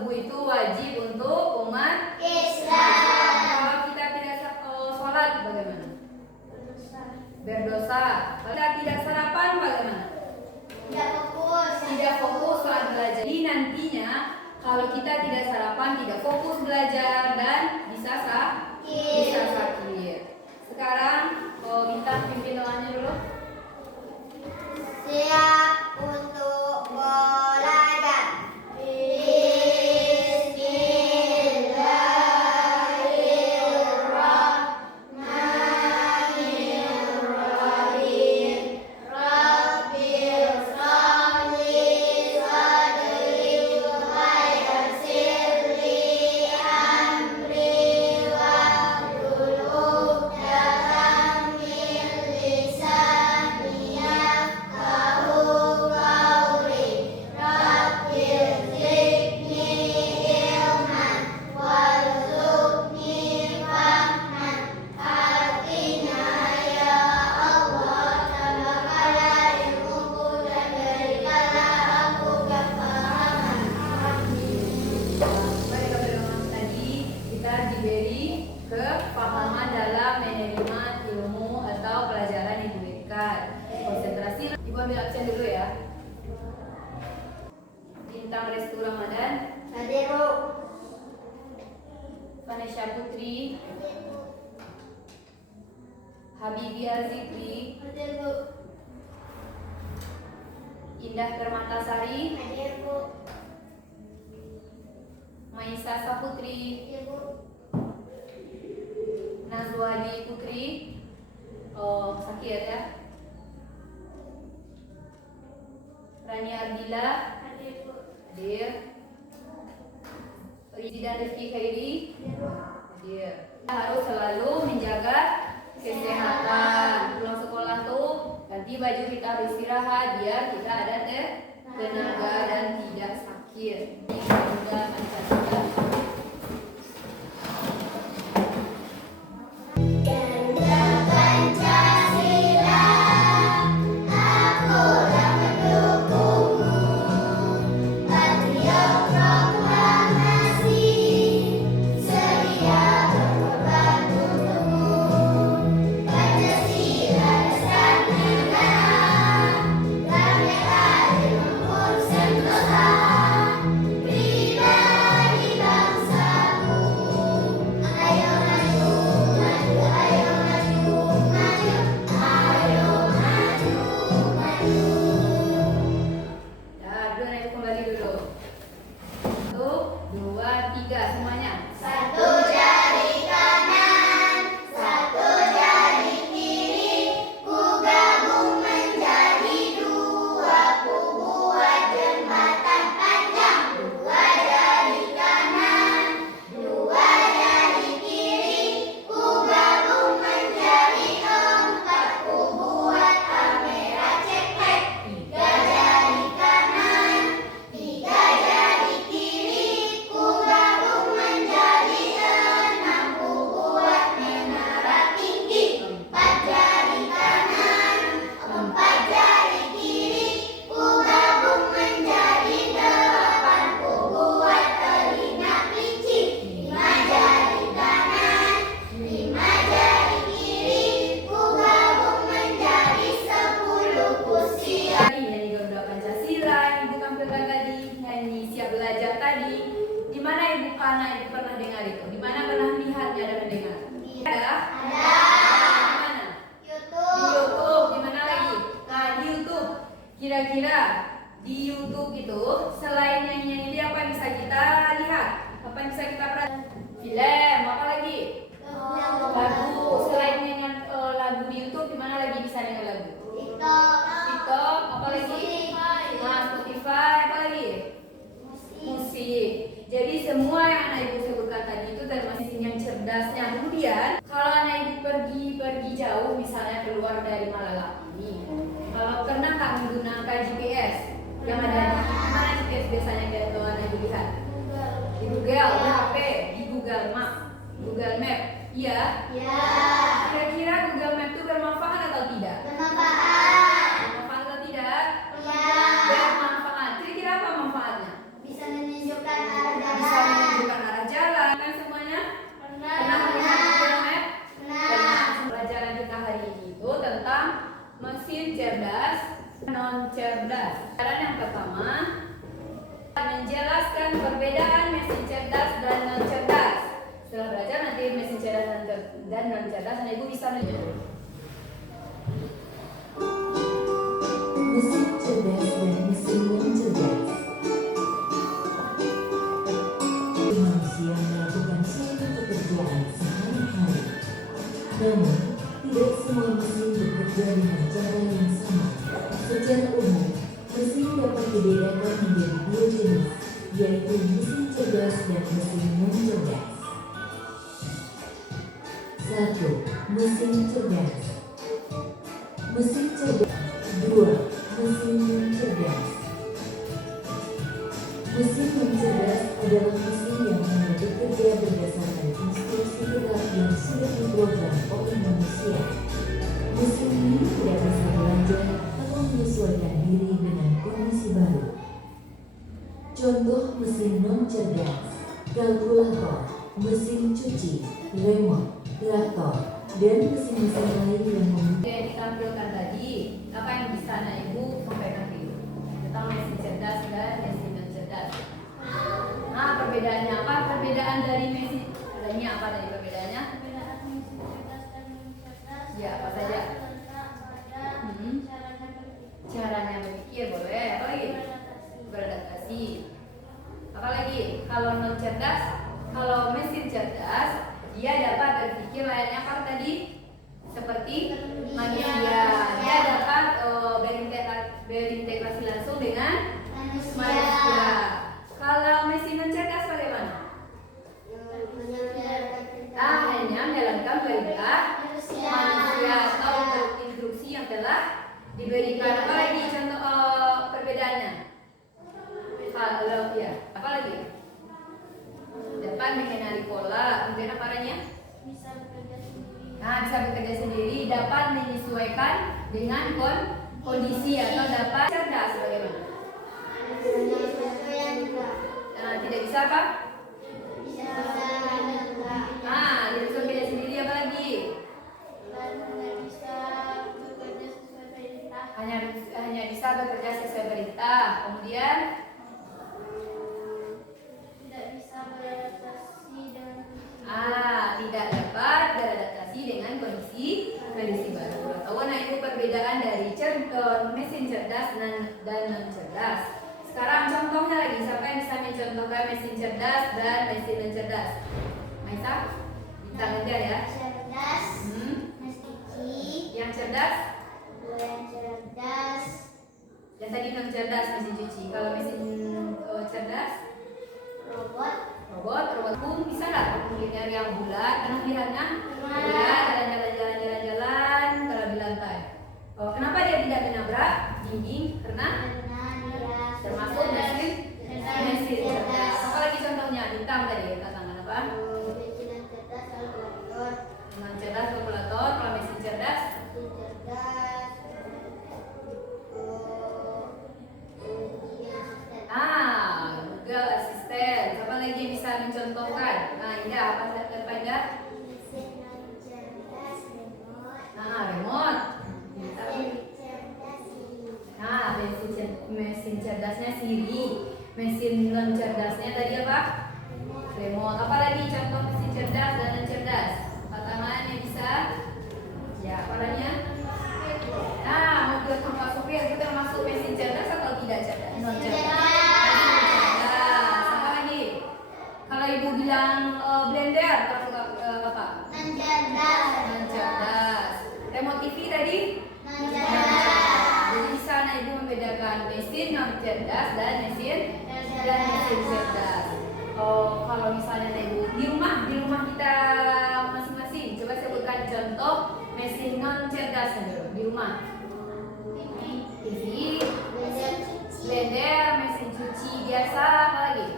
subuh itu wajib untuk umat Islam. Kalau kita tidak sholat bagaimana? Berdosa. Kalau kita tidak sarapan bagaimana? Tidak fokus saat belajar. Jadi nantinya kalau kita tidak sarapan, tidak fokus belajar dan bisa sakit. Sekarang minta pimpin doanya dulu. Siap untuk belajar. Kepahaman dalam menerima ilmu atau pelajaran yang diberikan. Konsentrasi. Ibu ambil absen dulu ya. Bintang Restu Ramadan. Hadir, Bu. Vanessa Putri. Habibi Azikri. Hadir, Bu. Indah Permatasari. Hadir, Bu. Maisa Saputri. Hadir, Bu. Nazwadi Putri. Sakit ya. Rani Ardila. Hadir, Bu. Hadir. Rizidan Rifki Khairi. Hadir, Bu. Hadir. Kita harus selalu menjaga kesehatan. Pulang sekolah tuh ganti baju, kita harus istirahat biar kita ada tenaga dan tidak sakit. Bunda Pancasila. Semuanya. Satu jari kanan, satu jari kiri, ku gabung menjadi dua, ku buat jembatan panjang. Dua jari kanan, dua jari kiri, ku gabung menjadi empat, ku buat kamera cetek. Tiga jari kanan, tiga jari kiri, ku gabung menjadi enam, ku buat menara tinggi. Empat jari kanan, empat jari kiri, ku gabung menjadi delapan, ku buat telinga kelinci. Lima jari kanan, lima jari kiri, ku gabung menjadi 10, ku siap. Nyanyi Garuda Pancasila, Ibu tampilkan tadi. Nyanyi Siap Belajar tadi. Di mana Ibu pernah dengar itu? Di mana pernah melihatnya dan mendengar? Ada? Ada. Di mana? Di YouTube. YouTube. Di mana lagi? Nah, di YouTube. Kira-kira di YouTube itu selain nyanyi-nyanyi dia apa yang bisa kita lihat? Apa yang bisa kita perhatikan? Film. Apa lagi? Lagu. Selain nyanyian lagu di YouTube, di mana lagi bisa dengar lagu? TikTok. Apa lagi? Nah, Spotify. Apa lagi? Musik. Jadi semua yang anak ibu sebutkan tadi itu termasuk yang cerdasnya. Kemudian kalau anak ibu pergi jauh, misalnya keluar dari Malalaki, kalau pernah nggak menggunakan GPS yang ada di mana GPS biasanya anak ibu lihat? Di Google, di HP, di Google Map. Iya. Ya. Kira-kira Google Map itu bermanfaat atau tidak? Bermanfaat. Bermanfaat atau tidak? Ya. Bermanfaat. Kira-kira apa manfaatnya? Bisa menunjukkan arah dan dan non cerdas. Nah, ibu bisa Mesin cerdas dan mesin non cerdas. Manusia melakukan suatu pekerjaan sehari-hari. Namun, tidak semua mesin bekerja dengan cara yang sama. Secara umum, mesin dapat dibedakan menjadi dua jenis, yaitu mesin cerdas dan mesin non cerdas. 1. Mesin cerdas. Mesin cerdas. 2. Mesin non cerdas. Mesin non cerdas adalah mesin yang hanya bekerja berdasarkan instruksi tetap yang sudah diprogram oleh manusia. Mesin ini tidak bisa belajar atau menyesuaikan diri dengan kondisi baru. Contoh mesin non cerdas: kalkulator, mesin cuci, remote, traktor, dan mesin-mesin lain yang yang ditampilkan tadi. Apa yang bisa anak ibu sampaikan dulu tentang mesin cerdas dan mesin non cerdas? Nah, perbedaannya apa? Perbedaan dari mesin adanya apa tadi perbedaannya? Ya, apa saja? Caranya berpikir boleh. Apa lagi? Beradaptasi. Apa lagi? Kalau non cerdas, kalau mesin cerdas, dia dapat berpikir layaknya apa tadi? Seperti manusia. Dia dapat berintegrasi langsung dengan manusia. Kalau mesin non cerdas bagaimana? Hanya menjalankan perintah manusia atau instruksi yang telah diberikan. Apa lagi contoh perbedaannya? Kalau ya, apa lagi? Dapat mengenali pola, kemudian apa lainnya? Nah, bisa bekerja sendiri, dapat menyesuaikan dengan kondisi atau dapat cerdas bagaimana? Nah, tidak bisa apa? Nah, tidak bisa bekerja sendiri, apa lagi? Hanya bisa bekerja sesuai perintah. Kemudian tidak dapat beradaptasi dengan kondisi baru. Tahu anak ibu perbedaan dari mesin cerdas dan non cerdas. Sekarang contohnya lagi, siapa yang bisa mencontohkan mesin cerdas dan mesin non cerdas? Maisa, bintang gantian ya. Cerdas, Yang cerdas, yang cerdas, yang tadi non cerdas mesin cuci. Kalau mesin cerdas, robot pun bisa nggak kuliner yang bulat, karena kira-kira bulat, jalan-jalan kalau di lantai. Oh, kenapa dia tidak menabrak dinding? Karena termasuk mesin cerdas. Apa lagi contohnya? Bintang tadi tangan apa? Non cerdas kalkulator. Kalau mesin cerdas, Google Assistant. Apa lagi yang bisa mencontohkan? Nah, ini apa Indah? Remote. Nah, mesin cerdasnya Siri. Mesin non cerdasnya tadi apa? Remote. Apa lagi contoh mesin cerdas dan non cerdas? Tangan yang bisa? Ya, apa lainnya? Nah, mobil tanpa supir itu termasuk mesin cerdas atau tidak cerdas? Non cerdas. Apa lagi? Kalau ibu bilang blender, termasuk apa? Non cerdas. Remote TV tadi? Non cerdas. Jadi di sana ibu membedakan mesin non cerdas dan mesin cerdas. Oh, kalau misalnya ibu di rumah kita masing-masing, coba sebutkan contoh mesin non cerdas dulu di rumah. TV, blender, mesin cuci biasa, apa lagi?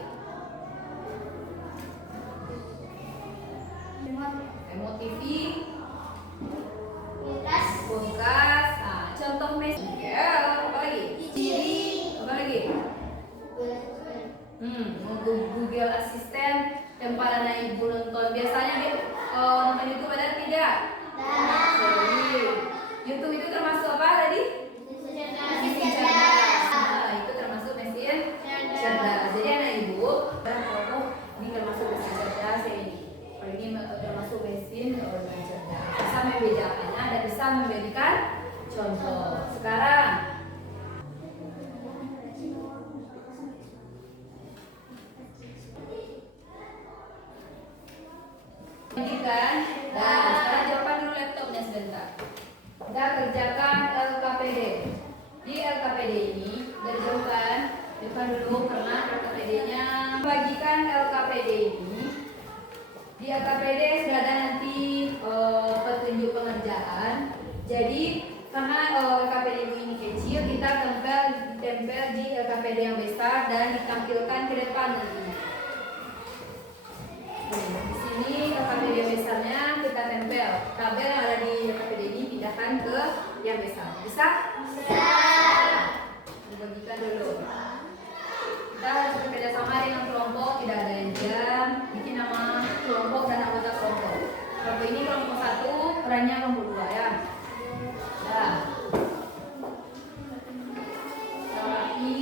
Remote TV, kulkas. Nah, contoh mesin. Ya, apa lagi? Siri, apa lagi? Google Assistant. Tempat anak ibu nonton biasanya dia nonton YouTube ada tidak? YouTube itu termasuk apa tadi? Mesin cerdas. Nah, itu termasuk mesin cerdas. Jadi anak ibu, ini termasuk mesin cerdas ini. Kalau ini termasuk mesin non cerdas. memberikan contoh. Sekarang kan? Nah, sekarang jawaban dulu laptopnya sebentar. Kita kerjakan LKPD. Di LKPD ini dijauhkan dulu karena LKPD-nya bagikan LKPD ini. Di LKPD sudah ada nanti petunjuk pengerjaan. Jadi karena LKPD ini kecil, kita tempel di LKPD yang besar dan ditampilkan ke depan nantinya. Di sini LKPD besarnya kita tempel. Tabel yang ada di LKPD ini pindahkan ke yang besar. Bisa? Bisa. Dibagikan dulu. Kita harus bekerja sama dengan kelompok, tidak ada yang diam. Bikin nama kelompok dan anggota kelompok. Kelompok ini kelompok 1, perannya kelompok 2 ya. Nah. Rapi.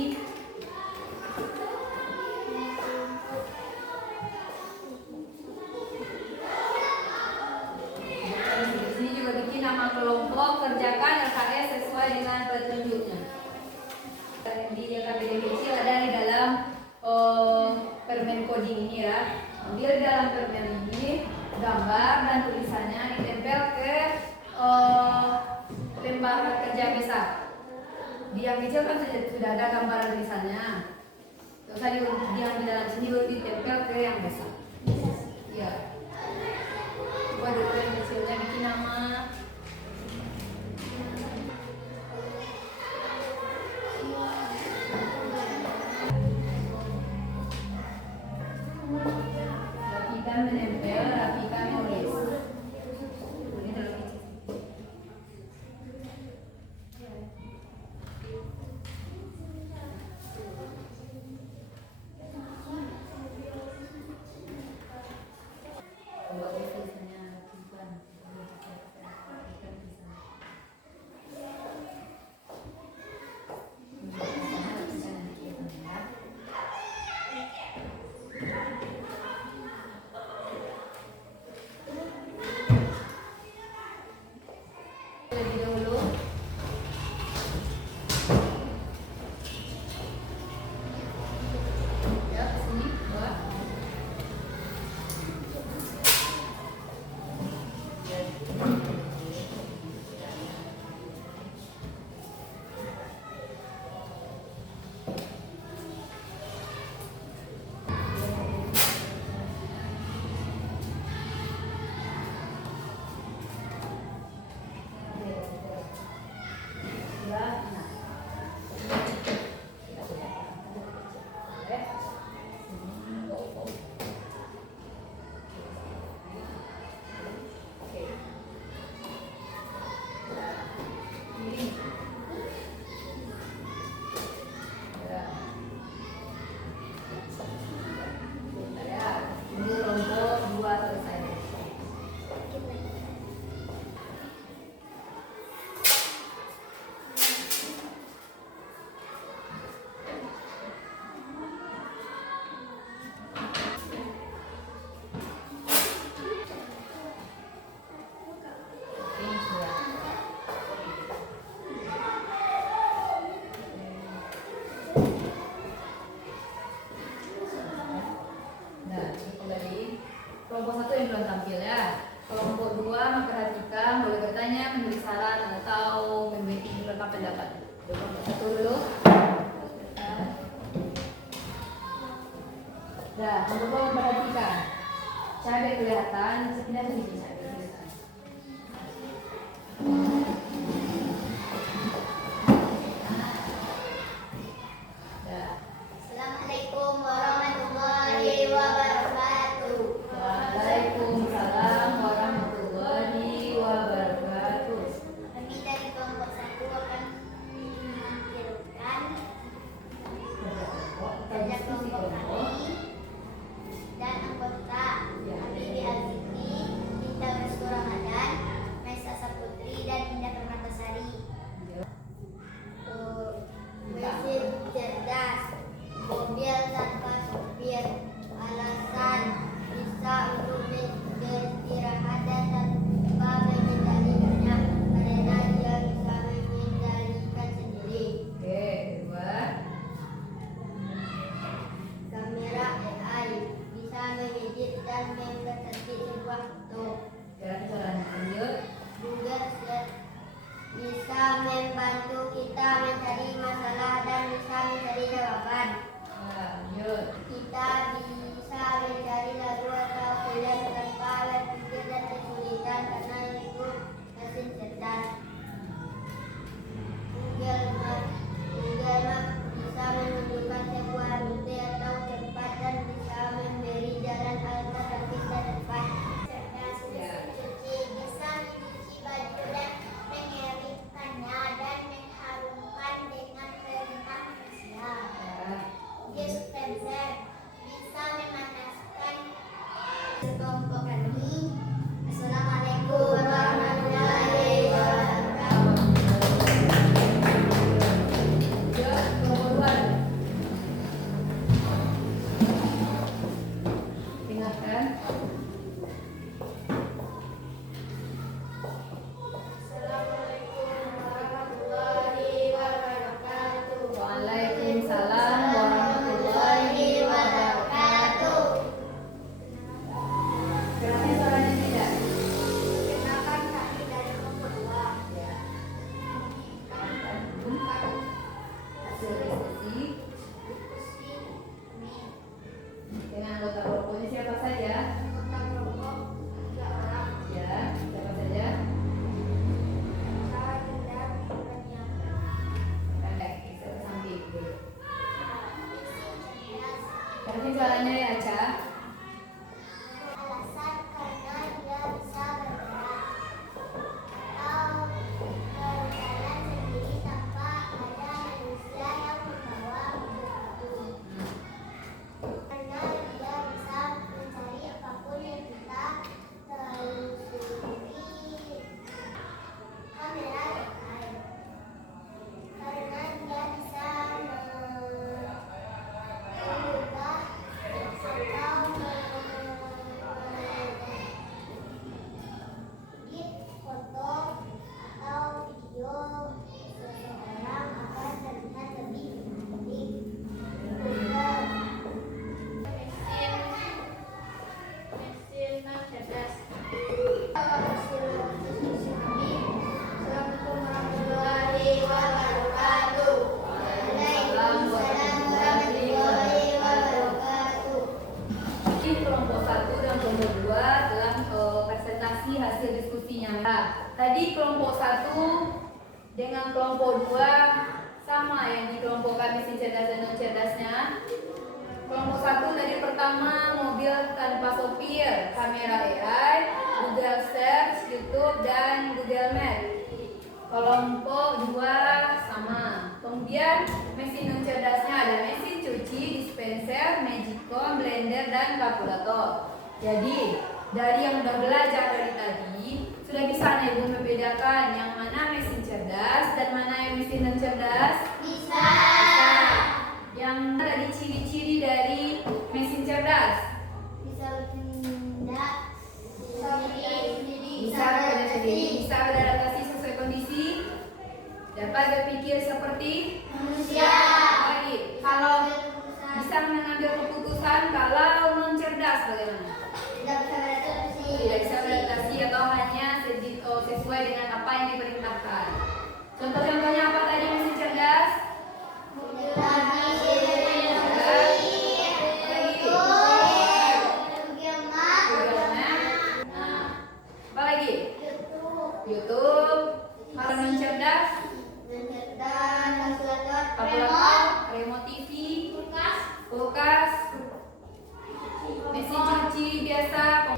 Nama kelompok, kerjakan LKS sesuai dengan petunjuknya. Di LKPD kecil ada di dalam permen coding ini ya. Ambil dalam permen ini gambar dan tulisannya ditempel ke lembar kerja besar. Di yang kecil kan sudah ada gambar dan tulisannya. Terus yang di dalam sini baru ditempel ke yang besar. Iya. Buat yang kecilnya bikin nama. Rapikan menempel, rapikan menulis. Ini dalam kecil. Kelompok 1 yang belum tampil ya. Kelompok 2 memperhatikan, boleh bertanya, menulis saran atau memberikan pendapat. Kelompok 1 dulu. Nah, kelompok 2 memperhatikan. Cabai kelihatan, sepindah sedikit cabai kelihatan. Assalamualaikum warahmatullahi wabarakatuh. Waalaikumsalam warahmatullahi wabarakatuh. Kami dari kelompok 1 akan menampilkan kerja kelompok kami dan anggota kami di Al-Zikri. Kita Kelompok kami. Assalamualaikum warahmatullahi wabarakatuh. Ya, kelompok 2. Ingatkan. Assalamualaikum warahmatullahi wabarakatuh. Waalaikumsalam warahmatullahi wabarakatuh. Kenapa suaranya tidak? Perkenalkan kami dari kelompok 2. Ya. Hasil diskusi dengan anggota kelompoknya siapa saja? Anggota kelompok 3 orang. Ya, siapa saja? Saya Dinda Kurnia. Pendek, bisa ke samping dulu. Cerdas. Kasih suaranya ya, Ca. Alasan karena dia bisa bergerak atau berjalan sendiri tanpa ada manusia yang membawa sesuatu. Karena dia bisa mencari apapun yang kita telusuri. Kamera terkait. Karena dia bisa mengubah atau foto atau video seseorang agar terlihat lebih menarik. Mesin cerdas. Hasil diskusi kami. Assalamualaikum warahmatullahi wabarakatuh. Waalaikumsalam warahmatullahi wabarakatuh. Di kelompok 1 dan kelompok 2 dalam presentasi hasil diskusinya. Nah, tadi kelompok 1 dengan kelompok 2 sama yang di kelompok mesin cerdas dan non cerdasnya. Kelompok 1 dari pertama mobil tanpa sopir, kamera AI, Google Search, YouTube, dan Google Maps. Kelompok 2 sama. Kemudian mesin non cerdasnya ada mesin cuci, dispenser, magicom, blender, dan kalkulator. Jadi dari yang udah belajar dari tadi sudah bisa nih Ibu membedakan yang mana mesin cerdas dan mana yang mesin non cerdas. Bisa. Yang tadi ciri-ciri dari mesin cerdas. Bisa bertindak. Bisa berdiri. Bisa bekerja sendiri, bisa beradaptasi sesuai kondisi, dapat berpikir seperti Manusia. lagi. Kalau bisa mengambil keputusan, kalau non cerdas bagaimana? Tidak bisa beradaptasi. Tidak bisa beradaptasi atau hanya sesuai dengan apa yang diperintahkan. Contoh-contohnya apa tadi mesin cerdas? Google Maps. Nah, apa lagi? YouTube. Kalau non cerdas, kalkulator, remote TV, kulkas, mesin cuci biasa,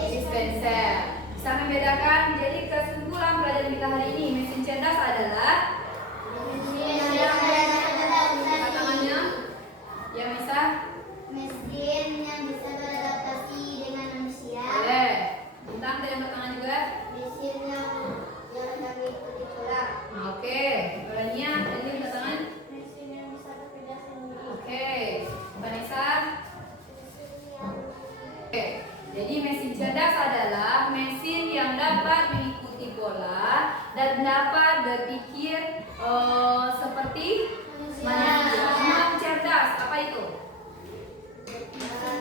dispenser. Bisa membedakan. Jadi kesimpulan pelajaran kita hari ini, mesin cerdas adalah tangannya yang bisa. Mesin yang bisa beradaptasi dengan manusia. Boleh. Bintang tidak bertangan juga. Mesin yang dapat mengikuti pola. Oke. Orangnya tadi bertangan. Mesin yang bisa bekerja sendiri. Oke. Vanessa. Mesin yang Oke. Jadi mesin cerdas adalah mesin yang dapat mengikuti pola dan dapat berpikir seperti manusia. Non cerdas apa itu?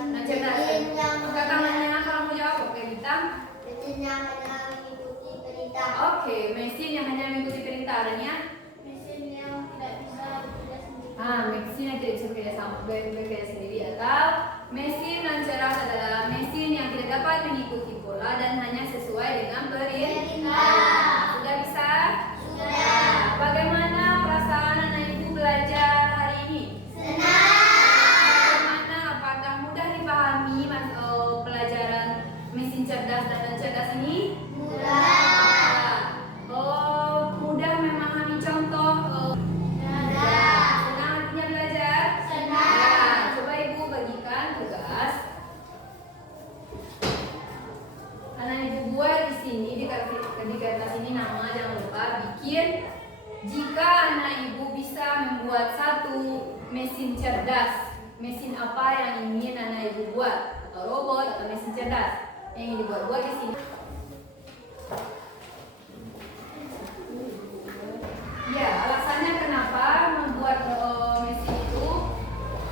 Non cerdas. mesin yang Angkat tangannya kalau mau jawab. Oke, bintang. mesin yang hanya mengikuti perintah. Oke, mesin yang hanya mengikuti perintah. Adanya? Mesin yang tidak bisa bekerja sendiri. Mesin yang tidak bisa bekerja sendiri atau mesin non cerdas adalah mesin yang tidak dapat mengikuti pola dan hanya sesuai dengan perintah. Sudah bisa? Sudah. Bagaimana perasaan anak ibu belajar hari ini? Senang. Bagaimana? Apakah mudah dipahami pelajaran mesin cerdas dan non cerdas ini? Mudah. Oh, mudah memahami contoh. Mudah. Senang artinya belajar? Senang. Coba ibu bagikan tugas nama, jangan lupa bikin. Jika anak ibu bisa membuat satu mesin cerdas, mesin apa yang ingin anak ibu buat? Atau robot atau mesin cerdas yang ingin dibuat-buat di sini. Ya, alasannya kenapa membuat mesin itu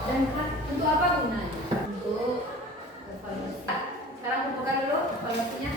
dan untuk apa gunanya? Untuk evaluasi. Sekarang kumpulkan dulu evaluasinya.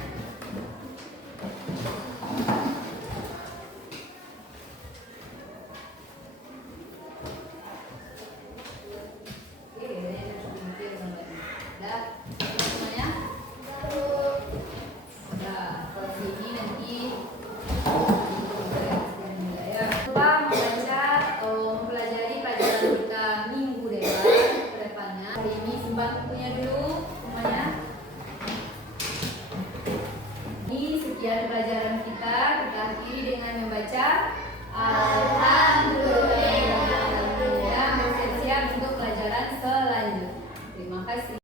Sekian pelajaran kita akhiri dengan membaca